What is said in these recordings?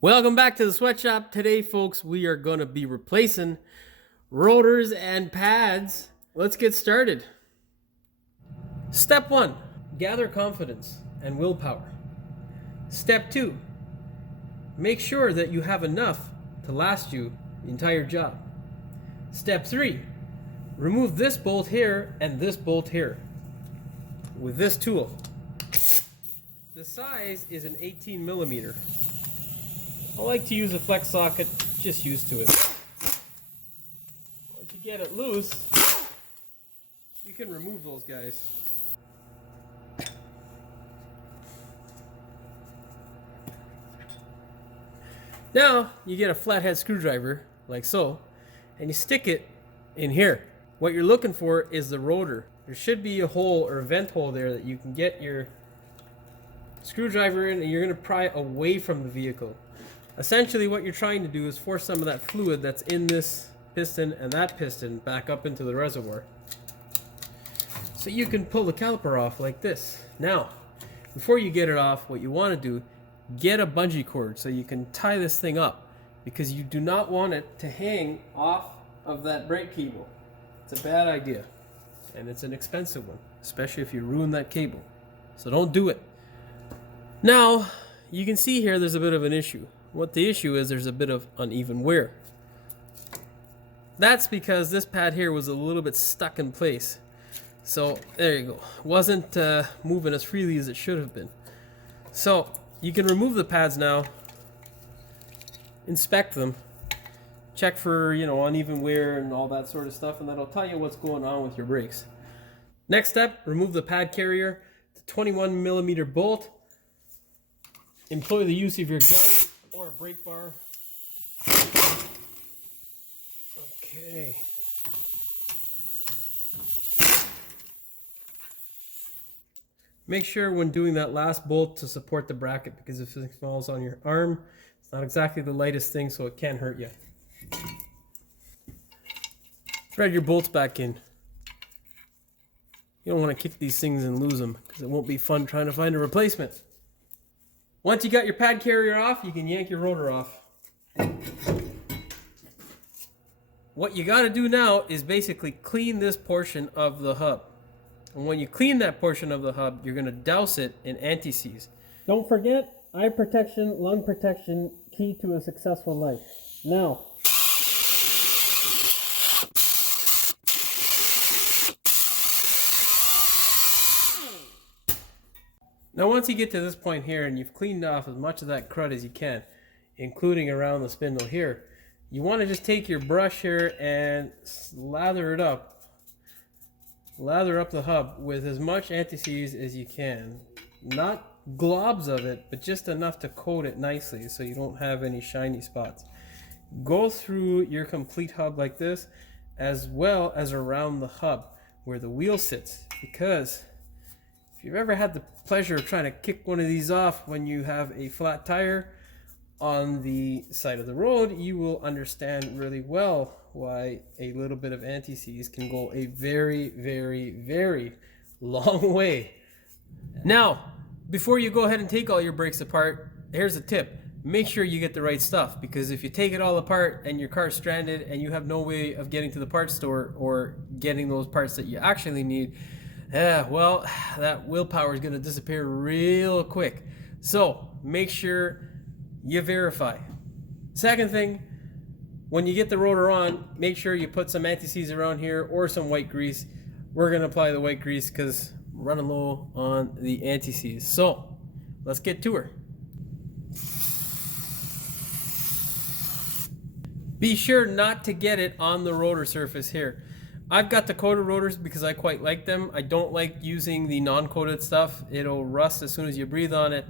Welcome back to the sweatshop. Today, folks, we are going to be replacing rotors and pads. Let's get started. Step 1, gather confidence and willpower. Step 2, make sure that you have enough to last you the entire job. Step 3, remove this bolt here and this bolt here with this tool. The size is an 18 millimeter. I like to use a flex socket, just used to it. Once you get it loose, you can remove those guys. Now, you get a flathead screwdriver, like so, and you stick it in here. What you're looking for is the rotor. There should be a hole or a vent hole there that you can get your screwdriver in, and you're going to pry away from the vehicle. Essentially, what you're trying to do is force some of that fluid that's in this piston and that piston back up into the reservoir, so you can pull the caliper off like this. Now, before you get it off, what you want to do, get a bungee cord so you can tie this thing up, because you do not want it to hang off of that brake cable. It's a bad idea, and it's an expensive one, especially if you ruin that cable. So don't do it. Now, you can see here there's a bit of an issue. What the issue is, there's a bit of uneven wear. That's because this pad here was a little bit stuck in place. So there you go. Wasn't moving as freely as it should have been. So you can remove the pads now, inspect them, check for uneven wear and all that sort of stuff, and that'll tell you what's going on with your brakes. Next step, remove the pad carrier, the 21 millimeter bolt. Employ the use of your gun or a brake bar. Okay. Make sure when doing that last bolt to support the bracket, because if it falls on your arm, it's not exactly the lightest thing, so it can hurt you. Thread your bolts back in. You don't want to kick these things and lose them, because it won't be fun trying to find a replacement. Once you got your pad carrier off, you can yank your rotor off. What you got to do now is basically clean this portion of the hub. And when you clean that portion of the hub, you're going to douse it in anti-seize. Don't forget, eye protection, lung protection, key to a successful life. Now, once you get to this point here and you've cleaned off as much of that crud as you can, including around the spindle here, you want to just take your brush here and lather it up. Lather up the hub with as much anti-seize as you can. Not globs of it, but just enough to coat it nicely so you don't have any shiny spots. Go through your complete hub like this, as well as around the hub where the wheel sits, because if you've ever had the pleasure of trying to kick one of these off when you have a flat tire on the side of the road, you will understand really well why a little bit of anti-seize can go a very, very, very long way. Now, before you go ahead and take all your brakes apart, here's a tip. Make sure you get the right stuff, because if you take it all apart and your car's stranded and you have no way of getting to the parts store or getting those parts that you actually need, well, that willpower is going to disappear real quick. So make sure you verify. Second thing, when you get the rotor on, make sure you put some anti-seize around here or some white grease. We're going to apply the white grease because we're running low on the anti-seize. So let's get to her. Be sure not to get it on the rotor surface here. I've got the coated rotors because I quite like them. I don't like using the non-coated stuff. It'll rust as soon as you breathe on it,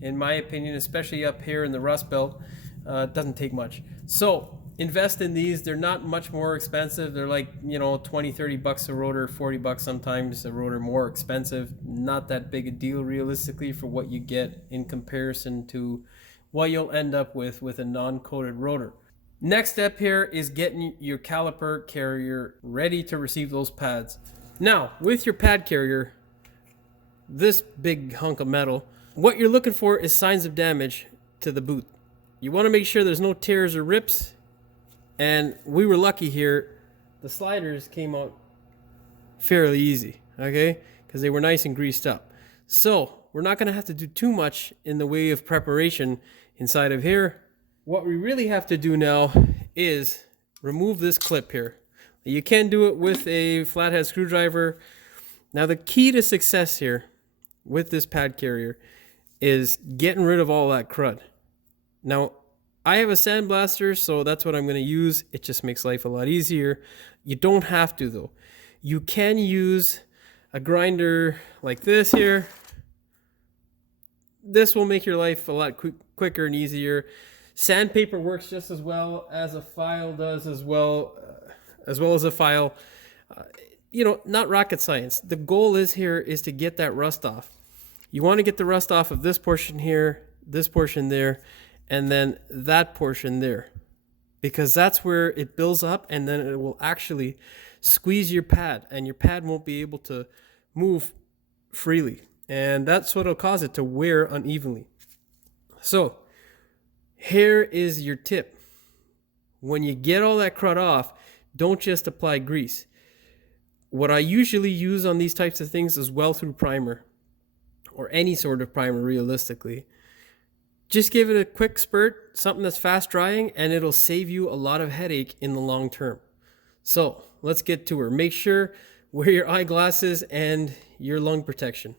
in my opinion, especially up here in the rust belt. It doesn't take much. So invest in these. They're not much more expensive. They're like, 20, 30 bucks a rotor, 40 bucks sometimes a rotor more expensive. Not that big a deal realistically for what you get in comparison to what you'll end up with a non-coated rotor. Next step here is getting your caliper carrier ready to receive those pads. Now, with your pad carrier, this big hunk of metal, what you're looking for is signs of damage to the boot. You want to make sure there's no tears or rips. And we were lucky here. The sliders came out fairly easy, okay? Because they were nice and greased up. So we're not going to have to do too much in the way of preparation inside of here. What we really have to do now is remove this clip here. You can do it with a flathead screwdriver. Now the key to success here with this pad carrier is getting rid of all that crud. Now I have a sandblaster, so that's what I'm going to use. It just makes life a lot easier. You don't have to though. You can use a grinder like this here. This will make your life a lot quicker and easier. Sandpaper works just as well as a file does as well as a file. You know, not rocket science. The goal is to get that rust off. You want to get the rust off of this portion here, this portion there, and then that portion there, because that's where it builds up, and then it will actually squeeze your pad, and your pad won't be able to move freely, and that's what will cause it to wear unevenly. So here is your tip. When you get all that crud off, don't just apply grease. What I usually use on these types of things is well-through primer, or any sort of primer realistically. Just give it a quick spurt, something that's fast drying, and it'll save you a lot of headache in the long term. So let's get to her. Make sure wear your eyeglasses and your lung protection.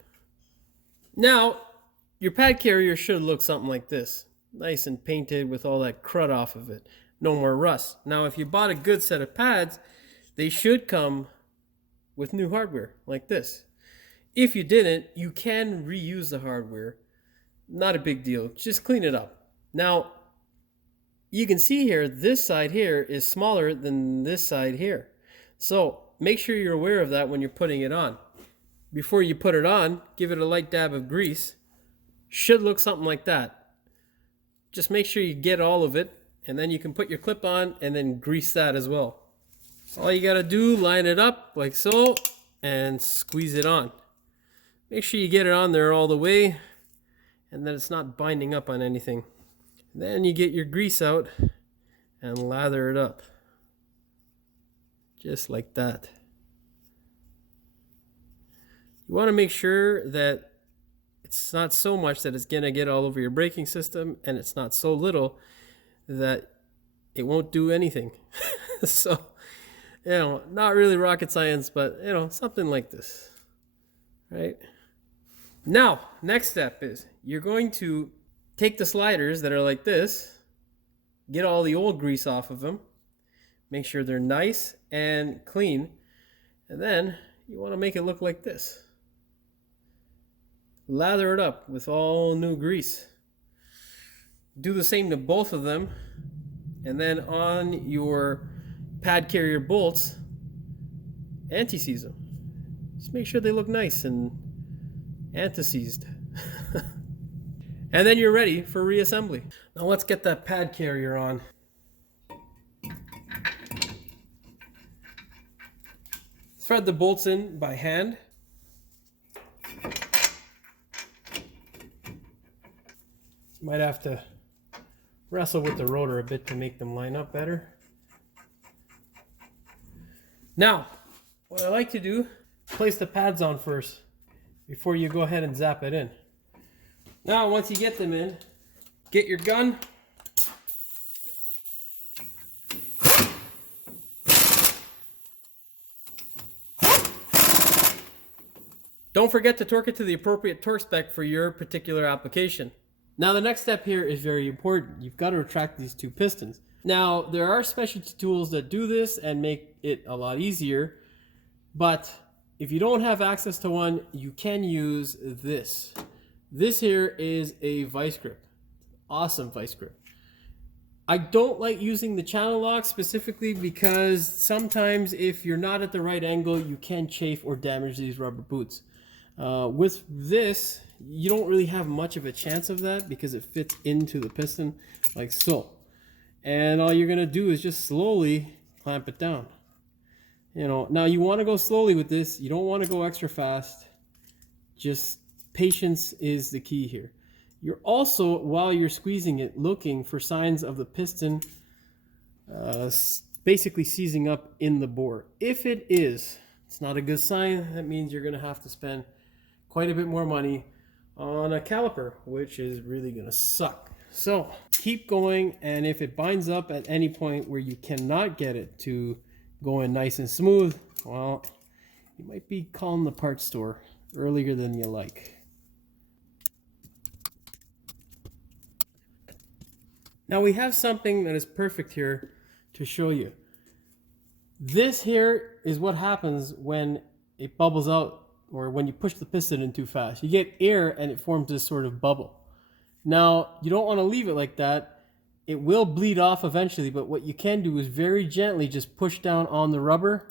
Now, your pad carrier should look something like this. Nice and painted with all that crud off of it. No more rust. Now, if you bought a good set of pads, they should come with new hardware like this. If you didn't, you can reuse the hardware. Not a big deal. Just clean it up. Now, you can see here, this side here is smaller than this side here. So make sure you're aware of that when you're putting it on. Before you put it on, give it a light dab of grease. Should look something like that. Just make sure you get all of it, and then you can put your clip on and then grease that as well. All you gotta do, line it up like so, and squeeze it on. Make sure you get it on there all the way, and then it's not binding up on anything. Then you get your grease out and lather it up. Just like that. You want to make sure that it's not so much that it's going to get all over your braking system, and it's not so little that it won't do anything. So, you know, not really rocket science, but, you know, something like this. Right? Now, next step is you're going to take the sliders that are like this, get all the old grease off of them, make sure they're nice and clean, and then you want to make it look like this. Lather it up with all new grease. Do the same to both of them, and then on your pad carrier bolts, anti-seize them. Just make sure they look nice and anti-seized. And then you're ready for reassembly. Now let's get that pad carrier on. Thread the bolts in by hand. Might have to wrestle with the rotor a bit to make them line up better. Now, what I like to do, place the pads on first before you go ahead and zap it in. Now, once you get them in, get your gun. Don't forget to torque it to the appropriate torque spec for your particular application. Now, the next step here is very important. You've got to retract these two pistons. Now, there are specialty tools that do this and make it a lot easier, but if you don't have access to one, you can use this. This here is a vice grip. Awesome vice grip. I don't like using the channel lock specifically because sometimes if you're not at the right angle, you can chafe or damage these rubber boots. With this, you don't really have much of a chance of that because it fits into the piston like so. And all you're gonna do is just slowly clamp it down. You know, now you want to go slowly with this. You don't want to go extra fast. Just patience is the key here. You're also, while you're squeezing it, looking for signs of the piston basically seizing up in the bore. If it is, it's not a good sign. That means you're going to have to spend quite a bit more money on a caliper, which is really going to suck. So keep going, and if it binds up at any point where you cannot get it to go in nice and smooth, well, you might be calling the parts store earlier than you like. Now we have something that is perfect here to show you. This here is what happens when it bubbles out, or when you push the piston in too fast. You get air and it forms this sort of bubble. Now, you don't want to leave it like that. It will bleed off eventually, but what you can do is very gently just push down on the rubber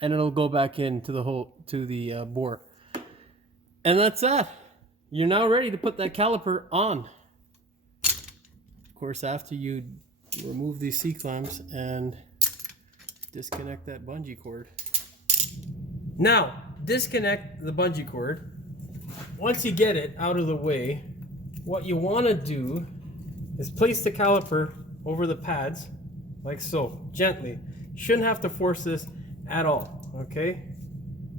and it'll go back into the hole, to the bore. And that's that. You're now ready to put that caliper on. Of course, after you remove these C-clamps and disconnect that bungee cord. Now, disconnect the bungee cord. Once you get it out of the way, what you want to do is place the caliper over the pads, like so, gently. You shouldn't have to force this at all, okay?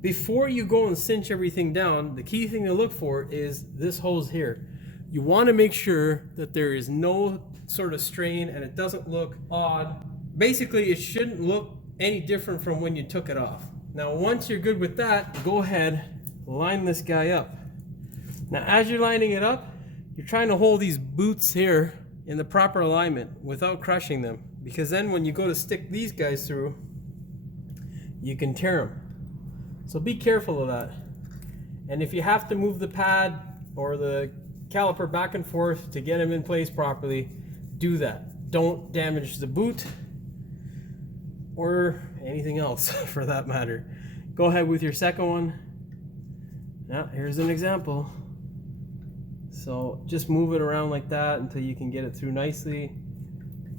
Before you go and cinch everything down, the key thing to look for is this hose here. You want to make sure that there is no sort of strain and it doesn't look odd. Basically, it shouldn't look any different from when you took it off. Now, once you're good with that, go ahead, line this guy up. Now, as you're lining it up, you're trying to hold these boots here in the proper alignment without crushing them, because then when you go to stick these guys through, you can tear them. So be careful of that. And if you have to move the pad or the caliper back and forth to get them in place properly, do that. Don't damage the boot or anything else for that matter. Go ahead with your second one. Now, here's an example. So just move it around like that until you can get it through nicely,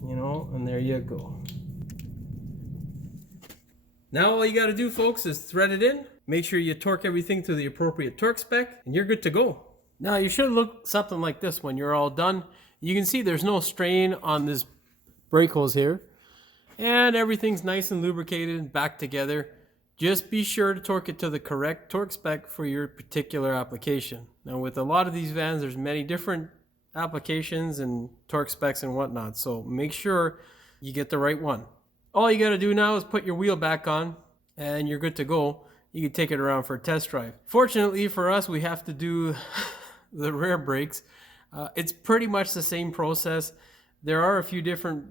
you know, and there you go. Now all you got to do, folks, is thread it in. Make sure you torque everything to the appropriate torque spec, and you're good to go. Now you should look something like this when you're all done. You can see there's no strain on this brake hose here, and everything's nice and lubricated and back together. Just be sure to torque it to the correct torque spec for your particular application. Now with a lot of these vans, there's many different applications and torque specs and whatnot, so make sure you get the right one. All you got to do now is put your wheel back on and you're good to go. You can take it around for a test drive. Fortunately for us, we have to do the rear brakes. It's pretty much the same process. There are a few different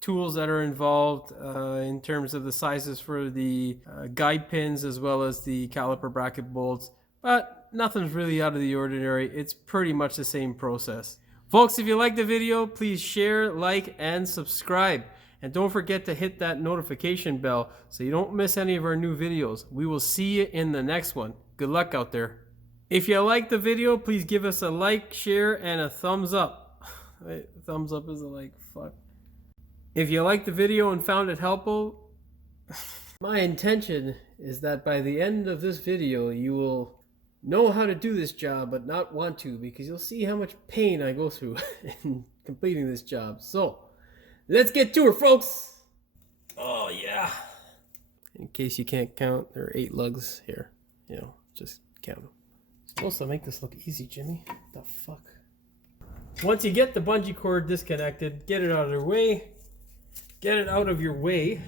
tools that are involved in terms of the sizes for the guide pins as well as the caliper bracket bolts, but nothing's really out of the ordinary. It's pretty much the same process. Folks, if you like the video, please share, like, and subscribe. And don't forget to hit that notification bell so you don't miss any of our new videos. We will see you in the next one. Good luck out there. If you like the video, please give us a like, share, and a thumbs up. Wait, thumbs up is a like, fuck. If you liked the video and found it helpful, my intention is that by the end of this video, you will know how to do this job, but not want to, because you'll see how much pain I go through in completing this job. So, let's get to her, folks. Oh, yeah. In case you can't count, there are 8 lugs here. You know, just count them. Supposed to make this look easy, Jimmy. What the fuck? Once you get the bungee cord disconnected, get it out of your way. Get it out of your way.